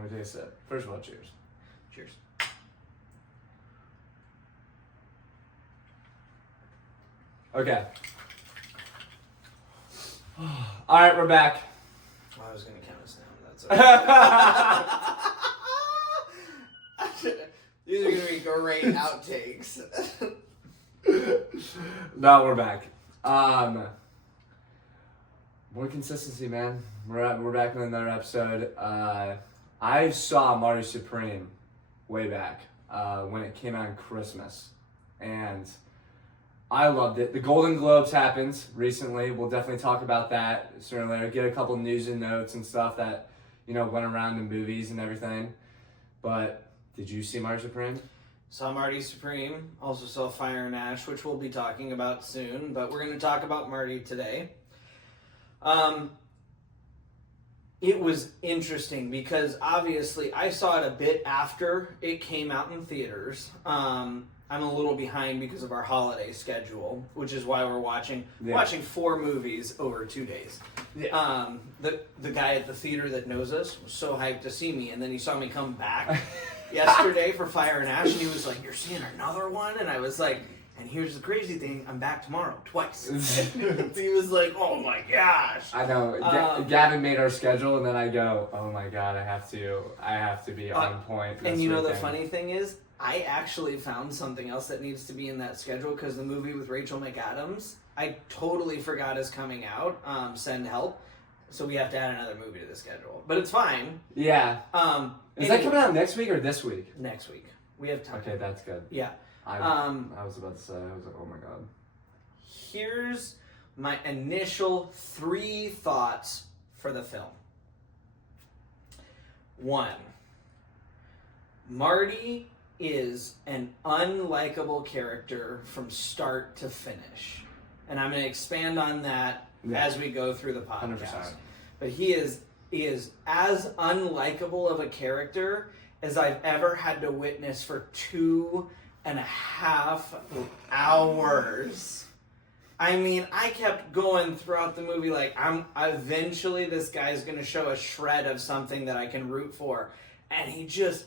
let me take a sip. First of all, cheers. Cheers. Okay. All right, we're back. Well, I was going to count us down. That's okay. These are going to be great outtakes. No, we're back. More consistency, man. We're back with another episode. I saw Marty Supreme way back when it came out on Christmas, and I loved it. The Golden Globes happened recently. We'll definitely talk about that sooner or later. Get a couple news and notes and stuff that went around in movies and everything. But did you see Marty Supreme? Saw Marty Supreme. Also saw Fire and Ash, which we'll be talking about soon. But we're going to talk about Marty today. It was interesting because obviously I saw it a bit after it came out in theaters. I'm a little behind because of our holiday schedule, which is why we're watching 4 movies over 2 days. Yeah. The guy at the theater that knows us was so hyped to see me, and then he saw me come back yesterday for Fire and Ash, and he was like, "You're seeing another one?" And I was like, "And here's the crazy thing, I'm back tomorrow, twice." He was like, "Oh my gosh." I know. Gavin made our schedule, and then I go, "Oh my god, I have to be on point." And you know the funny thing is, I actually found something else that needs to be in that schedule because the movie with Rachel McAdams, I totally forgot is coming out. Send Help. So we have to add another movie to the schedule, but it's fine. Yeah. Is that coming out next week or this week? Next week. We have time. Okay, that's good. Yeah. I was about to say, I was like, oh my god. Here's my initial 3 thoughts for the film. 1, Marty is an unlikable character from start to finish. And I'm going to expand on that as we go through the podcast. 100%. But he is as unlikable of a character as I've ever had to witness for 2.5 hours. I mean, I kept going throughout the movie like, eventually this guy's going to show a shred of something that I can root for. And he just,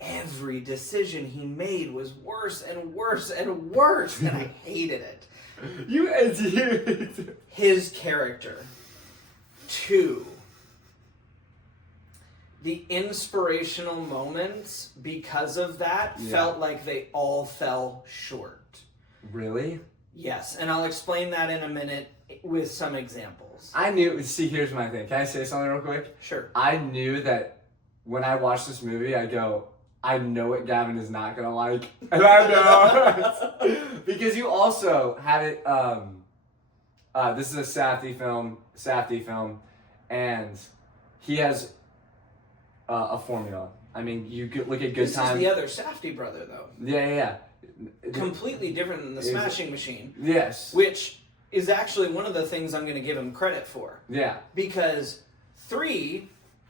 every decision he made was worse and worse and worse, and I hated it. His character. 2, the inspirational moments because of that felt like they all fell short. Really? Yes, and I'll explain that in a minute with some examples. Here's my thing. Can I say something real quick? Sure. I knew that when I watched this movie, I know what Gavin is not going to like. And I know. Because you also had it, this is a Safdie film, and he has a formula. I mean, you could look at Good Time. This is the other Safdie brother, though. Yeah. Completely different than the Smashing Machine. Yes. Which is actually one of the things I'm going to give him credit for. Yeah. Because 3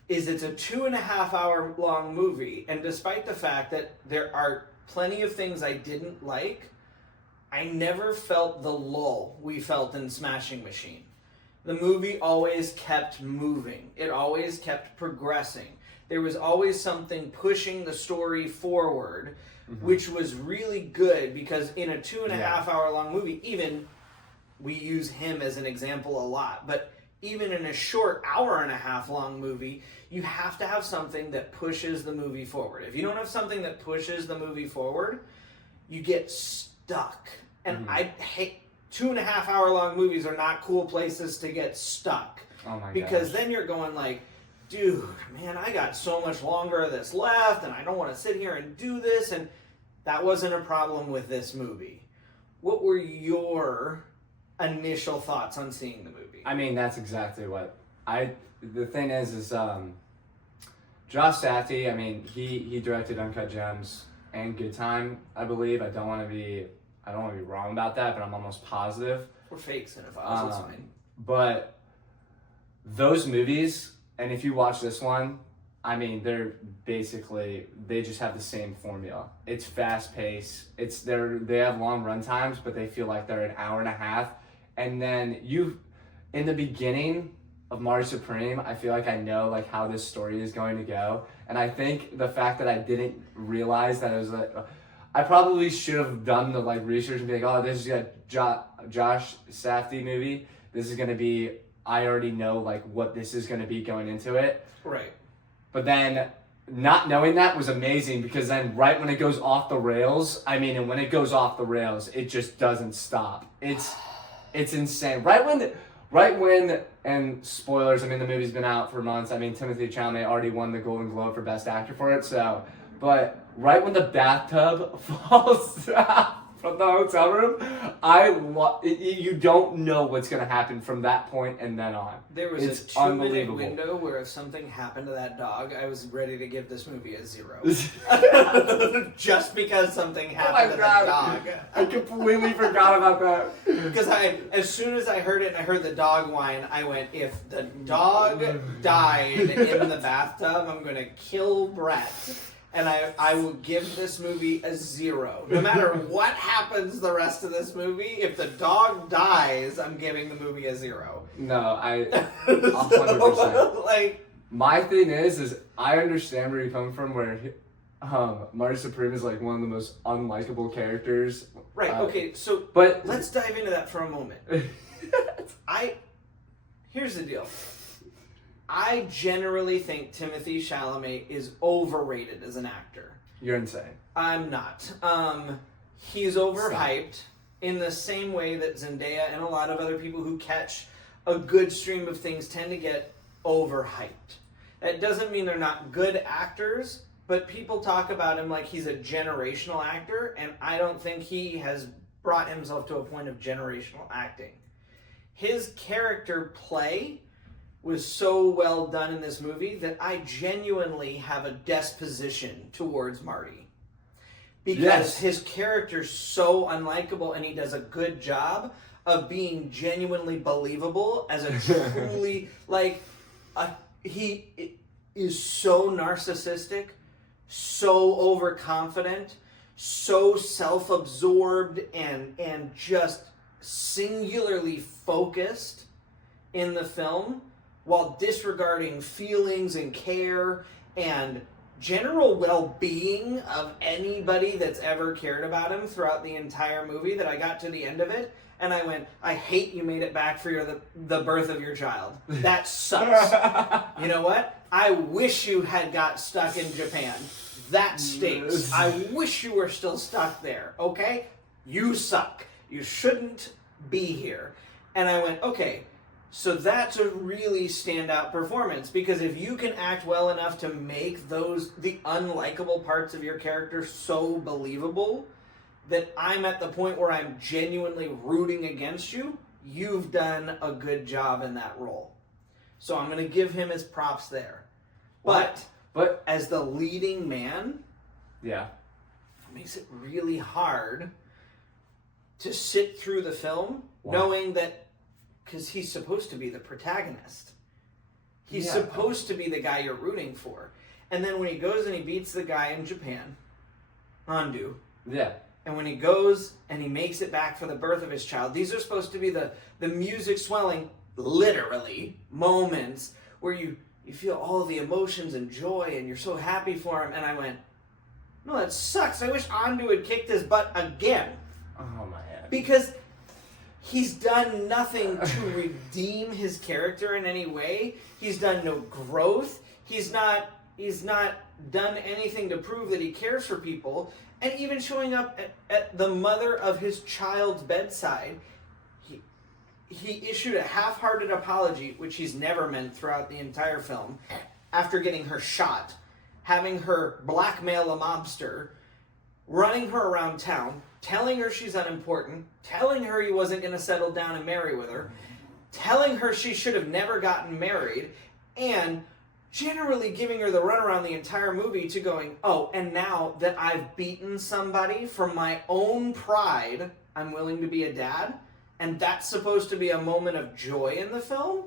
it's a 2.5 hour long movie, and despite the fact that there are plenty of things I didn't like, I never felt the lull we felt in Smashing Machine. The movie always kept moving. It always kept progressing. There was always something pushing the story forward, which was really good because in a 2.5 hour long movie, even we use him as an example a lot, but even in a short 1.5 hour long movie, you have to have something that pushes the movie forward. If you don't have something that pushes the movie forward, you get stuck. And I hate 2.5 hour long movies are not cool places to get stuck. Oh my god. Because then you're going like, dude, man, I got so much longer of this left, and I don't want to sit here and do this. And that wasn't a problem with this movie. What were your initial thoughts on seeing the movie? I mean, that's exactly what the thing is Josh Safdie, I mean, he directed Uncut Gems and Good Time, I believe. I don't want to be wrong about that, but I'm almost positive. We're fake cinephiles, that's fine. But those movies, and if you watch this one, I mean, they just have the same formula. It's fast paced. They have long run times, but they feel like they're an hour and a half. And then in the beginning of Marty Supreme, I feel like I know like how this story is going to go, and I think the fact that I didn't realize that it was like, I probably should have done the like research and be like, oh, this is a Josh Safdie movie. This is gonna be. I already know like what this is gonna be going into it. Right. But then not knowing that was amazing, because then right when it goes off the rails, and when it goes off the rails, it just doesn't stop. It's insane. Right when, and spoilers, the movie's been out for months. Timothée Chalamet already won the Golden Globe for Best Actor for it, so, but right when the bathtub falls out from the hotel room, you don't know what's going to happen from that point and then on. There was a 2-minute window where if something happened to that dog, I was ready to give this movie a 0. Just because something happened to that dog. I completely forgot about that. Because as soon as I heard it and I heard the dog whine, I went, if the dog died in the bathtub, I'm going to kill Brett. And I will give this movie a 0. No matter what happens the rest of this movie, if the dog dies, I'm giving the movie a 0. No, 100%. Like, my thing is I understand where you're coming from, where Marty Supreme is like one of the most unlikable characters. Right, okay, so but let's dive into that for a moment. Here's the deal. I generally think Timothée Chalamet is overrated as an actor. You're insane. I'm not. He's overhyped in the same way that Zendaya and a lot of other people who catch a good stream of things tend to get overhyped. That doesn't mean they're not good actors, but people talk about him like he's a generational actor, and I don't think he has brought himself to a point of generational acting. His character play was so well done in this movie that I genuinely have a disposition towards Marty. Because his character's so unlikable, and he does a good job of being genuinely believable as a truly, he is so narcissistic, so overconfident, so self-absorbed, and just singularly focused in the film, while disregarding feelings and care and general well-being of anybody that's ever cared about him throughout the entire movie, that I got to the end of it and I went, I hate you made it back for the birth of your child. That sucks. You know what? I wish you had got stuck in Japan. That stinks. I wish you were still stuck there, okay? You suck. You shouldn't be here. And I went, okay, so that's a really standout performance, because if you can act well enough to make the unlikable parts of your character so believable that I'm at the point where I'm genuinely rooting against you, you've done a good job in that role. So I'm going to give him his props there. But as the leading man, it makes it really hard to sit through the film knowing that, because he's supposed to be the protagonist. He's supposed to be the guy you're rooting for. And then when he goes and he beats the guy in Japan, Andu. Yeah. And when he goes and he makes it back for the birth of his child, these are supposed to be the music swelling, literally, moments where you feel all the emotions and joy and you're so happy for him. And I went, no, that sucks. I wish Andu had kicked his butt again. Oh, my head. Because he's done nothing to redeem his character in any way. He's done no growth. He's not done anything to prove that he cares for people. And even showing up at the mother of his child's bedside, he issued a half-hearted apology, which he's never meant throughout the entire film, after getting her shot, having her blackmail a mobster, running her around town, telling her she's unimportant, telling her he wasn't going to settle down and marry with her, telling her she should have never gotten married, and generally giving her the runaround the entire movie to going, oh, and now that I've beaten somebody for my own pride, I'm willing to be a dad, and that's supposed to be a moment of joy in the film?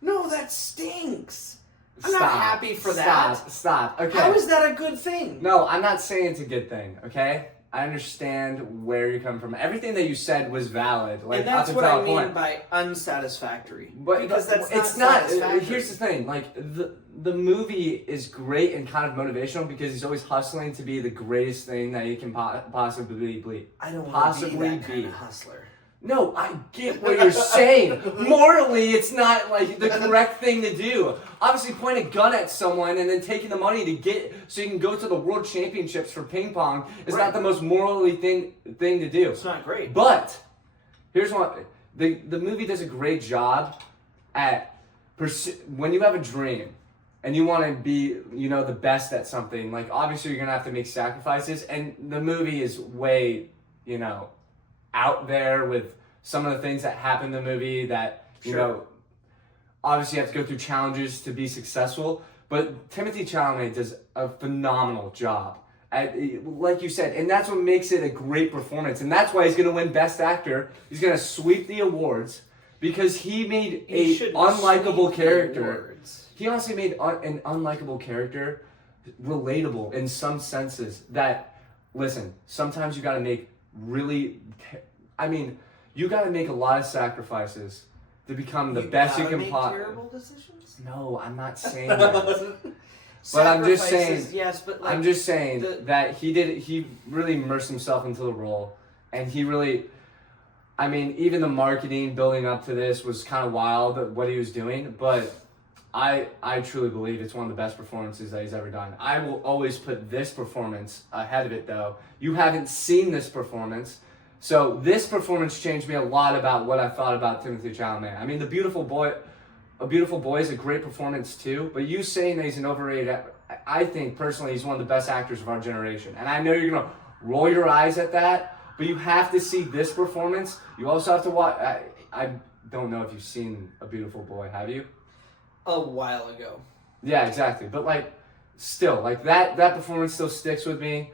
No, that stinks. I'm not happy for that. Stop. Okay. How is that a good thing? No, I'm not saying it's a good thing, okay? I understand where you're coming from. Everything that you said was valid. Like, and that's up what until I a mean point. by unsatisfactory. But because that's it's not not. satisfactory. Here's the thing. Like the movie is great and kind of motivational because he's always hustling to be the greatest thing that he can possibly be. I don't want to possibly be that kind of hustler. No, I get what you're saying. Morally, it's not like the correct thing to do. Obviously, pointing a gun at someone and then taking the money to get so you can go to the world championships for ping pong is not the most morally thing to do. It's not great. But here's what the movie does a great job at when you have a dream and you want to be, the best at something. Like, obviously, you're gonna have to make sacrifices, and the movie is way, out there with some of the things that happen in the movie that, obviously you have to go through challenges to be successful. But Timothée Chalamet does a phenomenal job, like you said, and that's what makes it a great performance. And that's why he's going to win Best Actor. He's going to sweep the awards because he made an unlikable character. He honestly made an unlikable character relatable in some senses that, listen, sometimes you got to make you got to make a lot of sacrifices to become the best you can possibly. Terrible decisions? No, I'm not saying that. But I'm just saying. Yes, but I'm just saying that he really immersed himself into the role, and he really. Even the marketing building up to this was kind of wild what he was doing, but I truly believe it's one of the best performances that he's ever done. I will always put this performance ahead of it, though. You haven't seen this performance, so this performance changed me a lot about what I thought about Timothée Chalamet. The Beautiful Boy, is a great performance too, but you saying that he's an overrated, I think personally he's one of the best actors of our generation. And I know you're gonna roll your eyes at that, but you have to see this performance. You also have to watch. I don't know if you've seen A Beautiful Boy, have you? A while ago. Yeah, exactly. But still, that performance still sticks with me.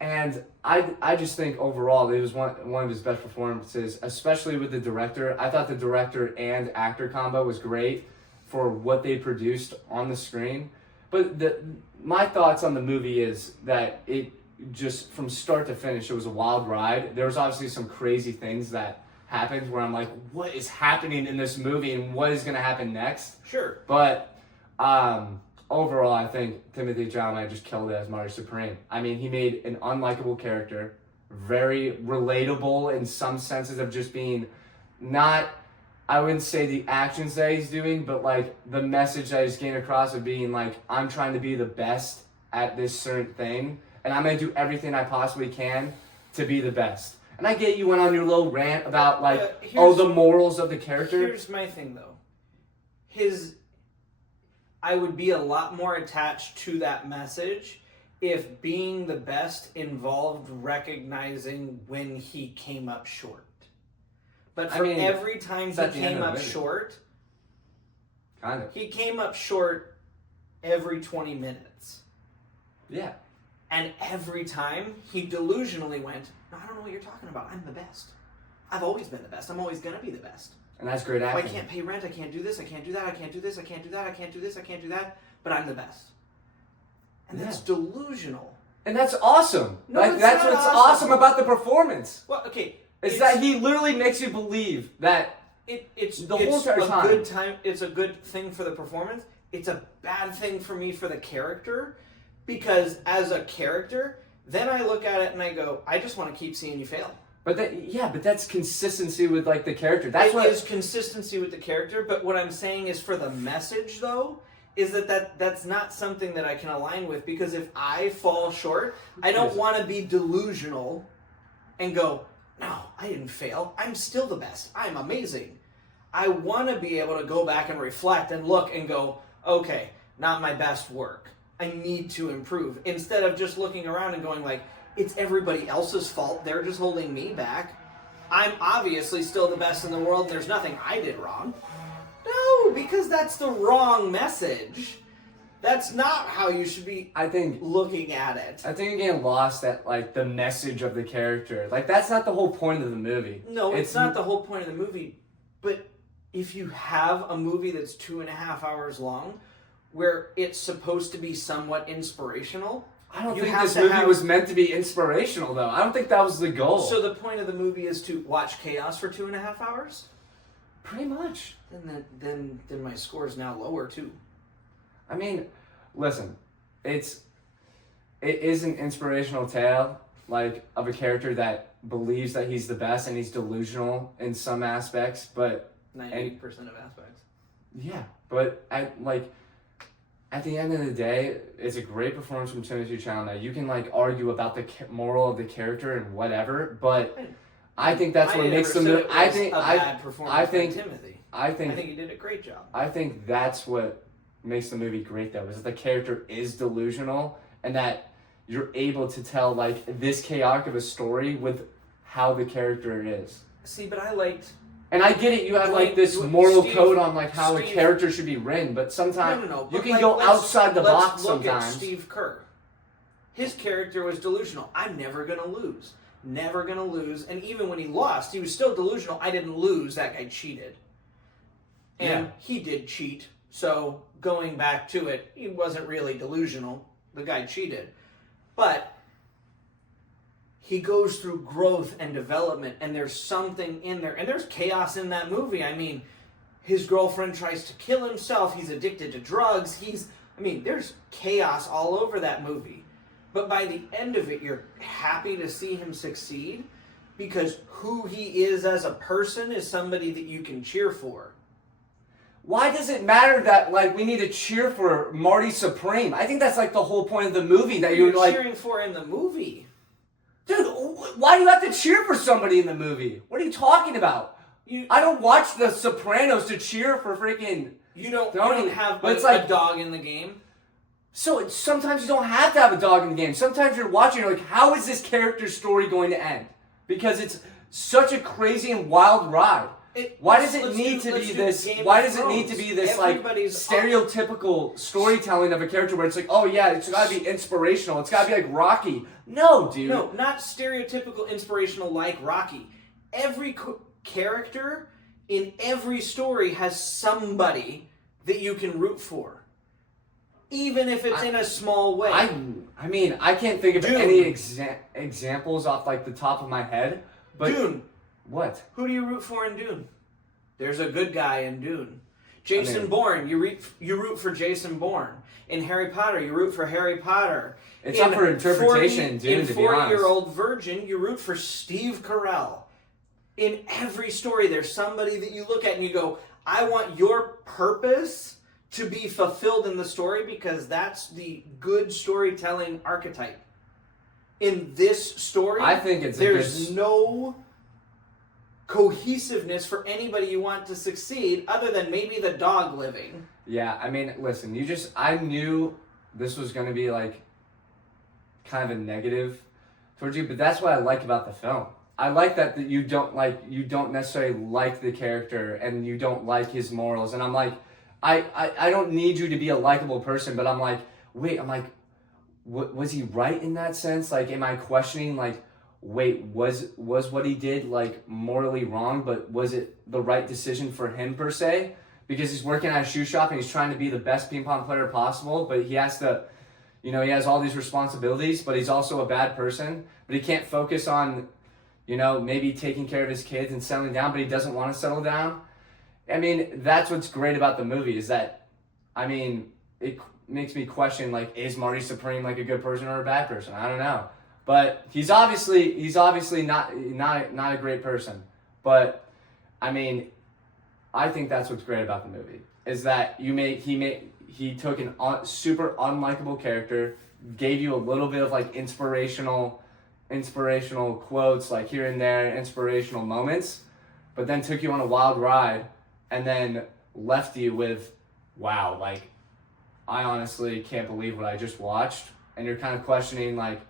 And I just think overall it was one of his best performances, especially with the director. I thought the director and actor combo was great for what they produced on the screen. But my thoughts on the movie is that it just from start to finish, it was a wild ride. There was obviously some crazy things that happened where I'm like, what is happening in this movie and what is going to happen next? Sure. But overall, I think Timothée Chalamet just killed it as Marty Supreme. He made an unlikable character, very relatable in some senses of just being not, I wouldn't say the actions that he's doing, but the message that he's getting across of being I'm trying to be the best at this certain thing, and I'm going to do everything I possibly can to be the best. And I get you went on your little rant about the morals of the character. Here's my thing though. I would be a lot more attached to that message if being the best involved recognizing when he came up short. But for every time he came up short, he came up short every 20 minutes. Yeah. And every time he delusionally went, no, I don't know what you're talking about. I'm the best. I've always been the best. I'm always going to be the best. And that's great acting. I can't pay rent. I can't do this. I can't do that. I can't do this. I can't do that. I can't do this. I can't do that. But I'm the best. And that's delusional. And that's awesome. No, that's what's awesome about the performance. Well, okay. It's that he literally makes you believe that it's the whole entire time. Good time. It's a good thing for the performance. It's a bad thing for me for the character, because as a character, then I look at it and I go, I just want to keep seeing you fail. But that's consistency with the character. That's what is consistency with the character. But what I'm saying is for the message though, is that's not something that I can align with, because if I fall short, I don't want to be delusional and go, no, I didn't fail. I'm still the best. I'm amazing. I want to be able to go back and reflect and look and go, okay, not my best work. I need to improve. Instead of just looking around and going it's everybody else's fault. They're just holding me back. I'm obviously still the best in the world. And there's nothing I did wrong. No, because that's the wrong message. That's not how you should be looking at it. I think you're getting lost at the message of the character. That's not the whole point of the movie. No, it's not the whole point of the movie. But if you have a movie that's 2.5 hours long, where it's supposed to be somewhat inspirational, I don't You think have this to movie have- was meant to be inspirational, though. I don't think that was the goal. So the point of the movie is to watch chaos for 2.5 hours? Pretty much. Then my score is now lower too. I mean, listen, it is an inspirational tale, like, of a character that believes that he's the best and he's delusional in some aspects, but 98% of aspects. yeah, but at the end of the day, it's a great performance from Timothy Chalamet. You can like argue about the moral of the character and whatever, but I think that's what makes the movie. I think Timothy. I I think think he did a great job. I think that's what makes the movie great, though, is that the character is delusional and that you're able to tell like this chaotic of a story with how the character is. See, but I liked. And I get it, you have like this moral code on like how a character should be written, but sometimes you can go outside the box sometimes. Look at Steve Kerr. His character was delusional. I'm never gonna lose. Never gonna lose. And even when he lost, he was still delusional. I didn't lose. That guy cheated. And he did cheat. So going back to it, he wasn't really delusional. The guy cheated. But he goes through growth and development, and there's something in there. And there's chaos in that movie. I mean, his girlfriend tries to kill himself. He's addicted to drugs. There's chaos all over that movie. But by the end of it, you're happy to see him succeed because who he is as a person is somebody that you can cheer for. Why does it matter that like we need to cheer for Marty Supreme? I think that's like the whole point of the movie, that you're like cheering for in the movie. Dude, why do you have to cheer for somebody in the movie? What are you talking about? I don't watch The Sopranos to cheer for freaking... You don't have a dog in the game? So sometimes you don't have to have a dog in the game. Sometimes you're watching, you're like, how is this character's story going to end? Because it's such a crazy and wild ride. Why does it need to be this like stereotypical storytelling of a character where it's like, oh yeah, it's gotta be inspirational, it's gotta be like Rocky? No, dude. No, not stereotypical inspirational like Rocky. Every character in every story has somebody that you can root for. Even if it's in a small way. I mean, I can't think of any examples off like the top of my head. But Dune. What? Who do you root for in Dune? There's a good guy in Dune. Jason Bourne, you root for Jason Bourne. In Harry Potter, you root for Harry Potter. It's up for interpretation, Dune, to be honest. In 40-Year-Old Virgin, you root for Steve Carell. In every story, there's somebody that you look at and you go, I want your purpose to be fulfilled in the story because that's the good storytelling archetype. In this story, I think there's no cohesiveness for anybody you want to succeed other than maybe the dog living. Yeah, I mean, listen, I knew this was going to be like kind of a negative towards you, but that's what I like about the film. I like that you don't necessarily like the character and you don't like his morals, and I'm like, I don't need you to be a likable person, but I'm like, was he right in that sense? Like, am I questioning, like, wait, was what he did, like, morally wrong, but was it the right decision for him, per se? Because he's working at a shoe shop and he's trying to be the best ping pong player possible, but he has to, he has all these responsibilities, but he's also a bad person, but he can't focus on, maybe taking care of his kids and settling down, but he doesn't want to settle down. I mean, that's what's great about the movie is that, it makes me question, like, is Marty Supreme, like, a good person or a bad person? I don't know. But he's obviously not a great person. But, I think that's what's great about the movie, is that he took an super unlikable character, gave you a little bit of, like, inspirational quotes, like, here and there, inspirational moments, but then took you on a wild ride, and then left you with, wow, like, I honestly can't believe what I just watched. And you're kind of questioning, like,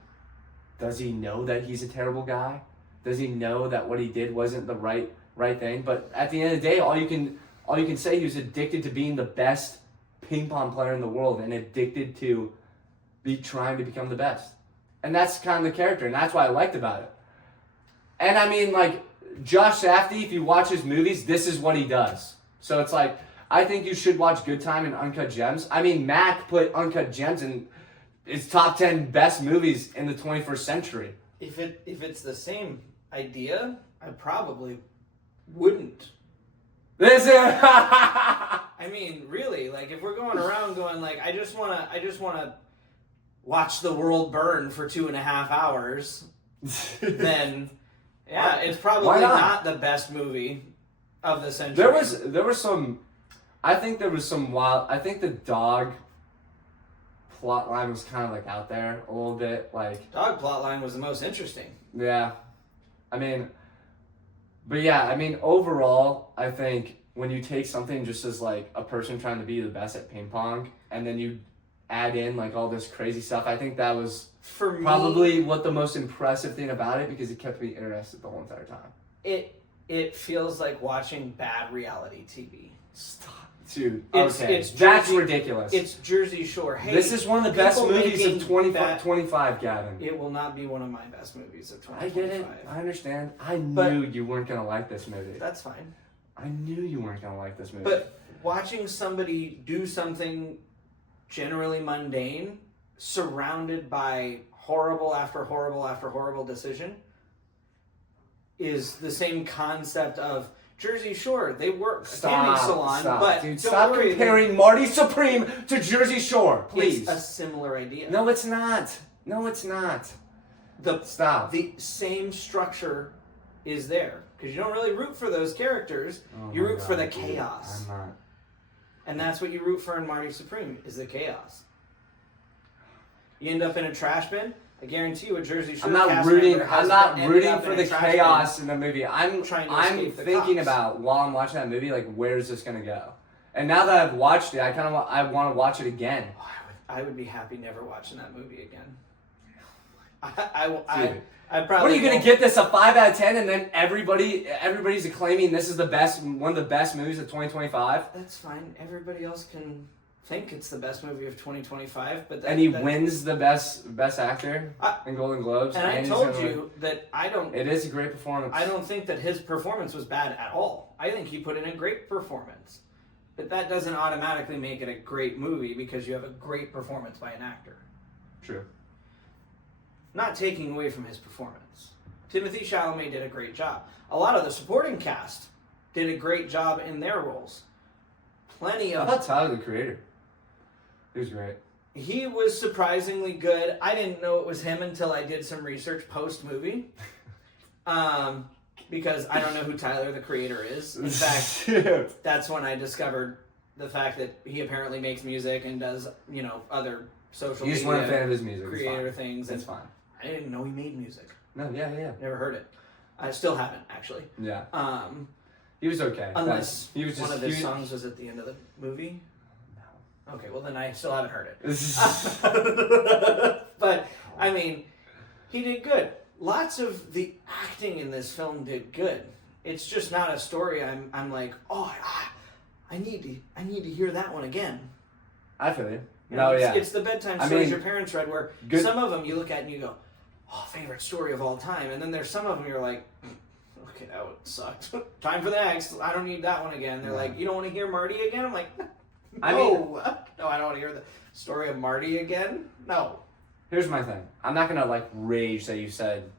does he know that he's a terrible guy? Does he know that what he did wasn't the right thing? But at the end of the day, all you can say, he was addicted to being the best ping pong player in the world and addicted to trying to become the best. And that's kind of the character, and that's what I liked about it. And like, Josh Safdie, if you watch his movies, this is what he does. So it's like, I think you should watch Good Time and Uncut Gems. Mac put Uncut Gems in it's top 10 best movies in the 21st century. If it's the same idea, I probably wouldn't. This is. I mean, really, like if we're going around going like, I just wanna watch the world burn for 2.5 hours, then yeah, it's probably not the best movie of the century. There was some. I think there was some wild. I think the dog plot line was kind of like out there a little bit. Like dog plot line was the most interesting. Yeah, I mean, but yeah, I mean overall, I think when you take something just as like a person trying to be the best at ping pong, and then you add in like all this crazy stuff, I think that was for me probably what the most impressive thing about it, because it kept me interested the whole entire time. It feels like watching bad reality TV. Stop. Dude, it's that's ridiculous. It's Jersey Shore. Hey, this is one of the best movies of 25, Gavin. It will not be one of my best movies of 2025. I get it. I understand. I knew you weren't going to like this movie. That's fine. I knew you weren't going to like this movie. But watching somebody do something generally mundane, surrounded by horrible after horrible after horrible decision, is the same concept of Jersey Shore. They work a tanning salon, but dude, stop comparing Marty Supreme to Jersey Shore, please. It's a similar idea. No, it's not. No, it's not. Stop. The same structure is there because you don't really root for those characters. You root for the chaos. I'm not. And that's what you root for in Marty Supreme is the chaos. You end up in a trash bin. I guarantee you, a Jersey Shore. I'm rooting for the chaos in the movie. I'm thinking about while I'm watching that movie, like where's this gonna go? And now that I've watched it, I want to watch it again. Oh, I would be happy never watching that movie again. I probably. What are you gonna get this a 5 out of 10, and then everybody's acclaiming this is one of the best movies of 2025? That's fine. Everybody else can think it's the best movie of 2025, but he wins the best actor in Golden Globes. And I told you that I don't. It is a great performance. I don't think that his performance was bad at all. I think he put in a great performance, but that doesn't automatically make it a great movie because you have a great performance by an actor. True. Not taking away from his performance. Timothée Chalamet did a great job. A lot of the supporting cast did a great job in their roles. Plenty of. How about Tyler, the Creator? He was great. He was surprisingly good. I didn't know it was him until I did some research post-movie. Because I don't know who Tyler, the Creator is. In fact, that's when I discovered the fact that he apparently makes music and does, other social media. You just weren't a fan of his music. Creator things. It's fine. I didn't know he made music. No, yeah. Never heard it. I still haven't, actually. Yeah. He was okay. Unless one of his songs was at the end of the movie. No. Okay, well then I still haven't heard it. But, I mean, he did good. Lots of the acting in this film did good. It's just not a story I'm like, I need to hear that one again. I feel you. It's the bedtime stories your parents read where some of them you look at and you go, favorite story of all time. And then there's some of them you're like, okay, that one sucked. Time for the next. I don't need that one again. They're like, you don't want to hear Marty again? I'm like, no. I don't want to hear the story of Marty again. No. Here's my thing. I'm not gonna rage that you said,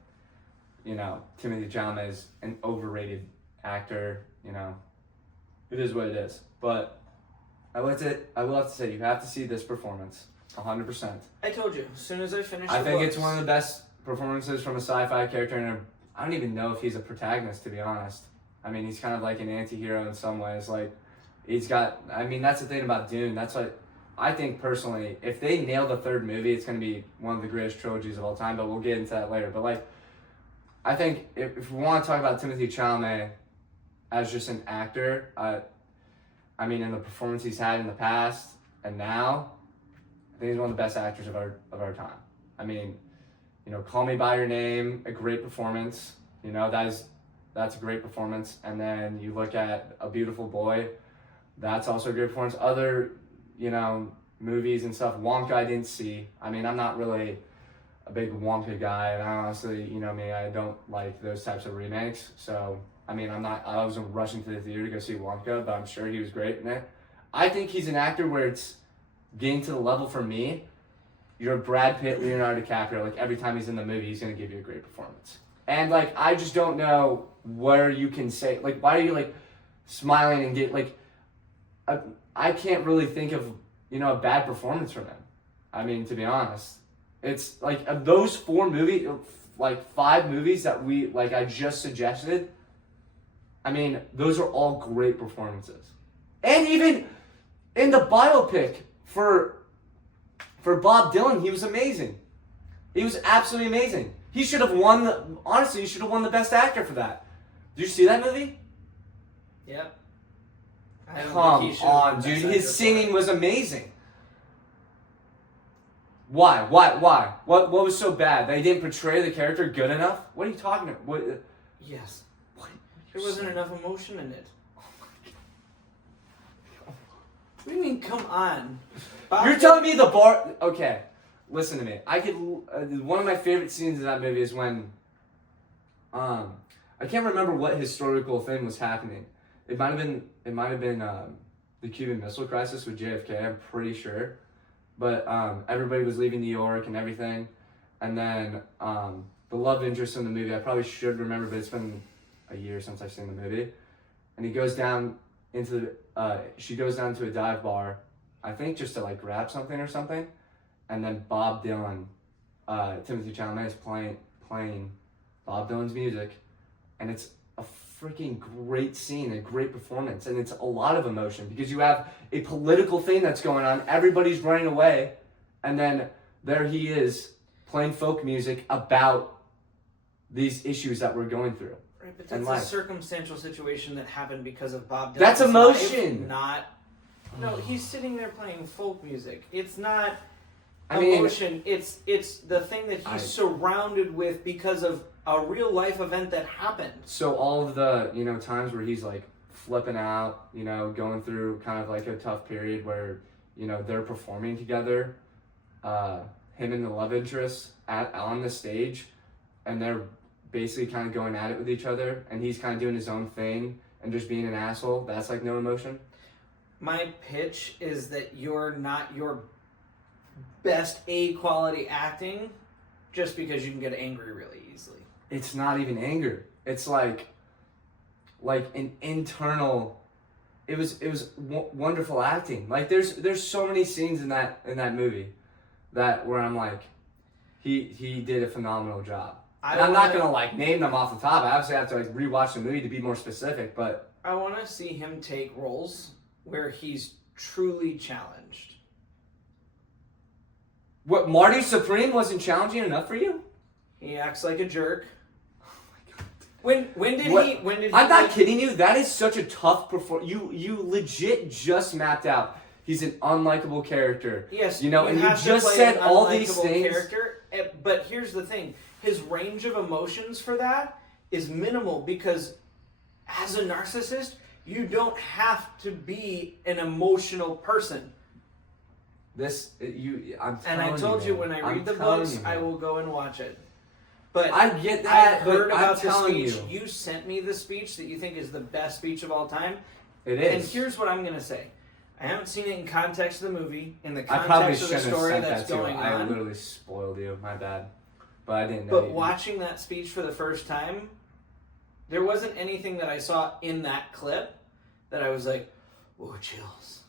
Timothée Chalamet is an overrated actor. It is what it is. But I will have to say you have to see this performance, 100%. I told you as soon as I finish. I think it's one of the best performances from a sci-fi character, and I don't even know if he's a protagonist, to be honest. I mean, he's kind of like an anti-hero in some ways. That's the thing about Dune. That's what I think personally. If they nail the third movie, it's going to be one of the greatest trilogies of all time, but we'll get into that later. But, I think if we want to talk about Timothée Chalamet as just an actor, in the performance he's had in the past and now, I think he's one of the best actors of our time. Call Me by Your Name, a great performance. That's a great performance. And then you look at A Beautiful Boy, that's also a great performance. Other, movies and stuff. Wonka I didn't see. I'm not really a big Wonka guy, and honestly, me, I don't like those types of remakes. So, I wasn't rushing to the theater to go see Wonka, but I'm sure he was great in it. I think he's an actor where it's getting to the level for me. you're Brad Pitt, Leonardo DiCaprio. Like, every time he's in the movie, he's gonna give you a great performance. And like, I just don't know where you can say, like, why are you like smiling and get like, I can't really think of, you know, a bad performance from him. I mean, to be honest, it's like, of those 4 movies, like 5 movies that we, like, I just suggested, I mean, those are all great performances. And even in the biopic for Bob Dylan, he was amazing. He was absolutely amazing. He should have won, honestly, he should have won the best actor for that. Did you see that movie? Yep. Come on, dude. His singing was amazing. Why? What was so bad? They didn't portray the character good enough? What are you talking about? What? Yes. What? There wasn't enough emotion in it. What do you mean, come on? You're telling me the bar... Okay, listen to me. I could... one of my favorite scenes in that movie is when... I can't remember what historical thing was happening. It might have been the Cuban Missile Crisis with JFK, I'm pretty sure. But everybody was leaving New York and everything. And then the love interest in the movie, I probably should remember, but it's been a year since I've seen the movie. And he goes down into she goes down to a dive bar, I think just to like grab something or something. And then Bob Dylan, Timothy Chalamet is playing Bob Dylan's music. And it's a freaking great scene, a great performance, and it's a lot of emotion because you have a political thing that's going on, everybody's running away, and then there he is playing folk music about these issues that we're going through. Right, but that's a circumstantial situation that happened because of Bob Dylan's That's emotion. Life, no, he's sitting there playing folk music. It's not mean, emotion. It's the thing that he's surrounded with because of a real life event that happened. So all of the, you know, times where he's like flipping out, you know, going through kind of like a tough period where, you know, they're performing together, him and the love interest on the stage, and they're basically kind of going at it with each other, and he's kind of doing his own thing and just being an asshole. That's like no emotion. My pitch is that you're not your best A-quality acting just because you can get angry really easily. It's not even anger. It's like an internal. It was wonderful acting. Like there's so many scenes in that movie that where I'm like, he did a phenomenal job. I'm not gonna like name them off the top. I obviously have to like rewatch the movie to be more specific. But I want to see him take roles where he's truly challenged. What, Marty Supreme wasn't challenging enough for you? He acts like a jerk. Oh my god. When did he? I'm not kidding you. That is such a tough performance. You legit just mapped out. He's an unlikable character. Yes, you know, and you just said all these things. Character, but here's the thing: his range of emotions for that is minimal because, as a narcissist, you don't have to be an emotional person. I told you when I read the books, I will go and watch it. But I get that. I heard about the speech. You. You sent me the speech that you think is the best speech of all time. It is. And here's what I'm going to say. I haven't seen it in context of the movie, in the context of the story that's going on. I literally spoiled you. My bad. But I didn't know. But watching that speech for the first time, there wasn't anything that I saw in that clip that I was like, whoa, chills.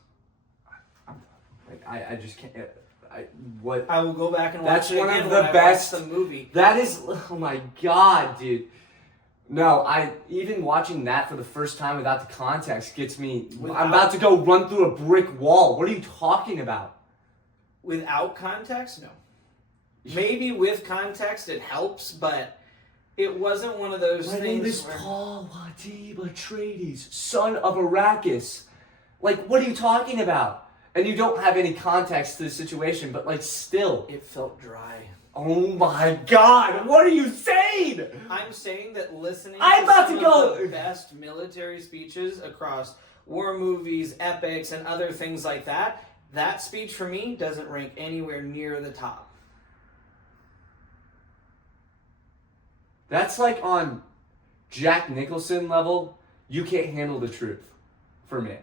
I just can't. I will go back and watch That's it one again of the when best. I watch the movie. That is, oh my god, dude. No, even watching that for the first time without the context gets me. I'm about to go run through a brick wall. What are you talking about? Without context, no. Maybe with context it helps, but it wasn't one of those things. My name is Paul Wadib Atreides, son of Arrakis. Like, what are you talking about? And you don't have any context to the situation, but like still. It felt dry. Oh my god, what are you saying? I'm saying that listening I'm about to go of the best military speeches across war movies, epics, and other things like that, that speech for me doesn't rank anywhere near the top. That's like on Jack Nicholson level, you can't handle the truth for me.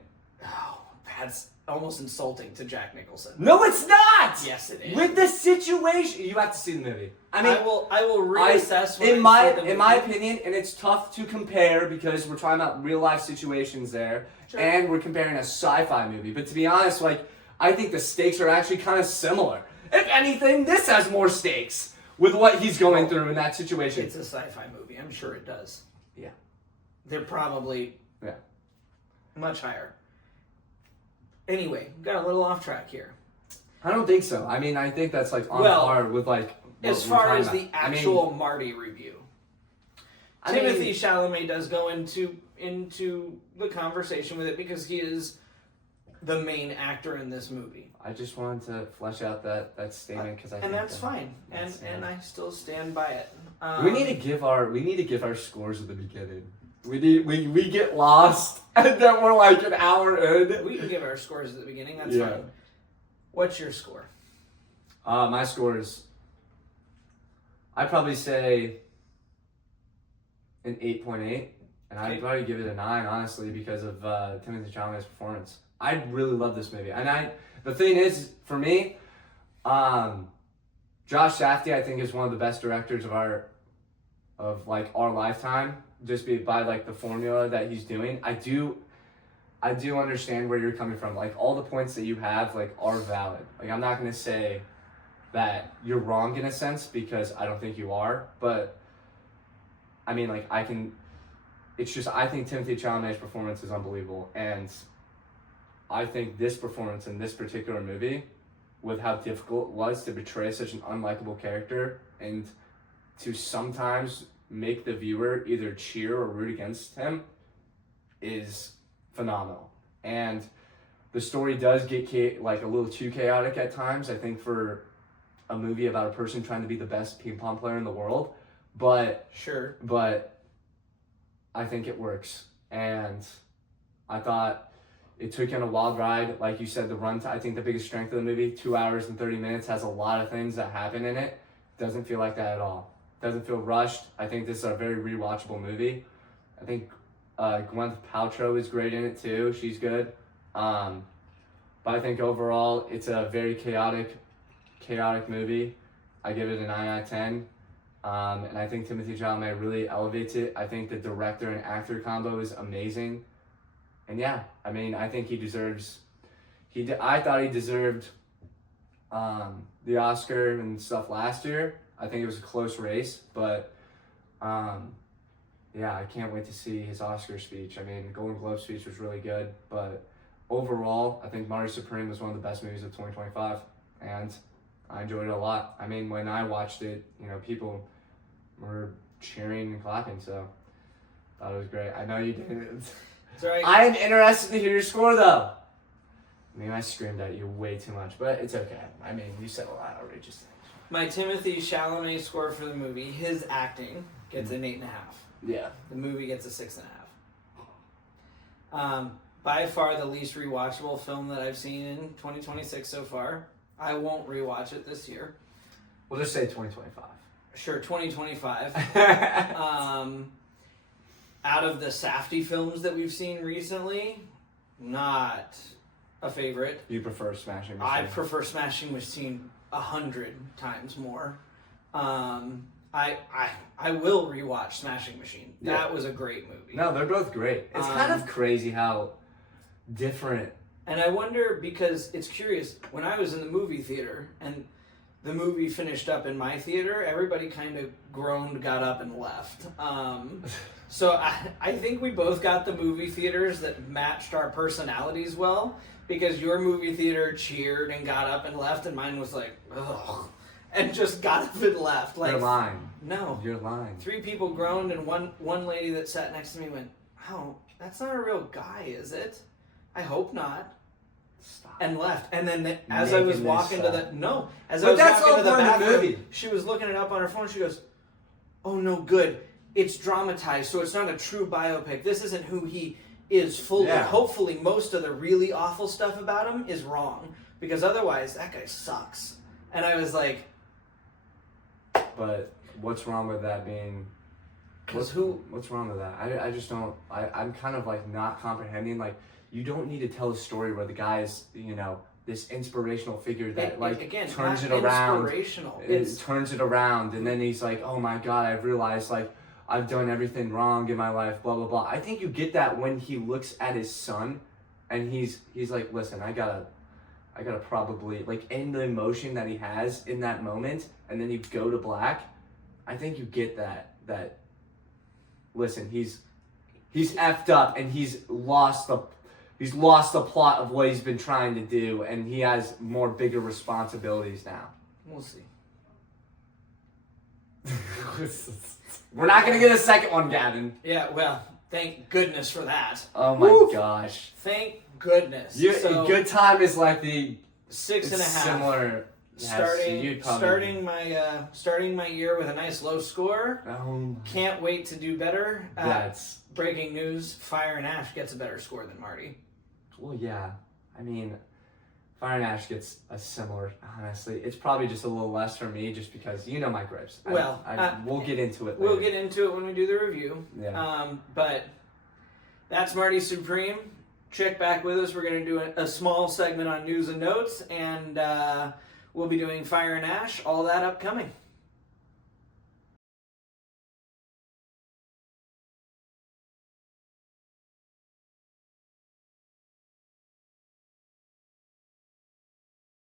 Oh, That's almost insulting to Jack Nicholson. No, it's not. Yes, it is. With the situation, you have to see the movie. I mean, I will reassess when in I see the movie. my opinion, and it's tough to compare because we're talking about real life situations there, Sure. and we're comparing a sci-fi movie. But to be honest, like I think the stakes are actually kind of similar. If anything, this has more stakes with what he's going through in that situation. It's a sci-fi movie. I'm sure it does. Yeah. They're probably Yeah. much higher. Anyway, got a little off track here. I don't think so. I mean, I think that's like on par with like what as we're far talking as about. the actual Marty review. Timothy Chalamet does go into the conversation with it because he is the main actor in this movie. I just wanted to flesh out that statement because and that's fine, and I still stand by it. We need to give our scores at the beginning. We get lost and then we're like an hour in. We can give our scores at the beginning. That's Yeah. fine. What's your score? My score is, I'd probably say an 8.8, and I'd probably give it a 9, honestly, because of Timothy Chalamet's performance. I really love this movie, and the thing is, for me, Josh Safdie, I think, is one of the best directors of our lifetime, just by like the formula that he's doing. I do understand where you're coming from. Like, all the points that you have, like, are valid. Like, I'm not gonna say that you're wrong in a sense, because I don't think you are, but I mean, like, I think Timothy Chalamet's performance is unbelievable, and I think this performance in this particular movie, with how difficult it was to portray such an unlikable character and to sometimes make the viewer either cheer or root against him, is phenomenal. And the story does get like a little too chaotic at times, I think, for a movie about a person trying to be the best ping pong player in the world. But I think it works. And I thought it took in a wild ride. Like you said, the runtime, I think the biggest strength of the movie, 2 hours and 30 minutes, has a lot of things that happen in it. Doesn't feel like that at all. Doesn't feel rushed. I think this is a very rewatchable movie. I think Gwyneth Paltrow is great in it too. She's good. But I think overall, it's a very chaotic movie. I give it a 9 out of 10. And I think Timothy Chalamet really elevates it. I think the director and actor combo is amazing. And yeah, I mean, I think he deserves... I thought he deserved the Oscar and stuff last year. I think it was a close race, but yeah, I can't wait to see his Oscar speech. I mean, the Golden Globe speech was really good, but overall, I think Marty Supreme was one of the best movies of 2025, and I enjoyed it a lot. I mean, when I watched it, people were cheering and clapping, so I thought it was great. I know you didn't. It's all right. I am interested to hear your score, though. Maybe I screamed at you way too much, but it's okay. I mean, you said a lot of outrageous things. My Timothy Chalamet score for the movie, his acting, gets an 8.5. Yeah. The movie gets a 6.5. By far the least rewatchable film that I've seen in 2026 so far. I won't rewatch it this year. We'll just say 2025. Sure, 2025. Out of the Safdie films that we've seen recently, not a favorite. You prefer Smashing Machine? I prefer Smashing Machine 100 times more. I will rewatch Smashing Machine. That was a great movie. No, they're both great. It's kind of crazy how different. And I wonder, because it's curious, when I was in the movie theater and the movie finished up in my theater, everybody kind of groaned, got up, and left. So I think we both got the movie theaters that matched our personalities well, because your movie theater cheered and got up and left, and mine was like, ugh, and just got up and left. Like, you're lying. No. You're lying. 3 people groaned, and one lady that sat next to me went, "Oh, that's not a real guy, is it? I hope not." Stop. And left. And then as I was walking to the bathroom, she was looking it up on her phone. She goes, "Oh no, good. It's dramatized, so it's not a true biopic. This isn't who he is fully. Yeah. Hopefully, most of the really awful stuff about him is wrong, because otherwise, that guy sucks." And I was like, "But what's wrong with that being? What's wrong with that? I just don't. I'm kind of like not comprehending. Like, you don't need to tell a story where the guy is, you know, this inspirational figure that again, turns not it around. Inspirational. It turns it around, and then he's like, "Oh my God, I've realized like I've done everything wrong in my life." Blah blah blah. I think you get that when he looks at his son, and he's like, "Listen, I gotta probably like end the emotion that he has in that moment," and then you go to black. I think you get that. Listen, he's effed up, and he's lost the plot of what he's been trying to do, and he has more bigger responsibilities now. We'll see. We're not gonna get a second one, Gavin. Yeah, well, thank goodness for that. Oh my gosh. Thank goodness. Good time is like the 6.5. Similar. Starting my year with a nice low score. Can't wait to do better. That's breaking news. Fire and Ash gets a better score than Marty. Well, yeah. I mean, Fire and Ash gets a similar. Honestly, it's probably just a little less for me, just because you know my gripes. We'll get into it. We'll get into it when we do the review. Yeah. But that's Marty Supreme. Check back with us. We're going to do a small segment on news and notes, and we'll be doing Fire and Ash. All that upcoming.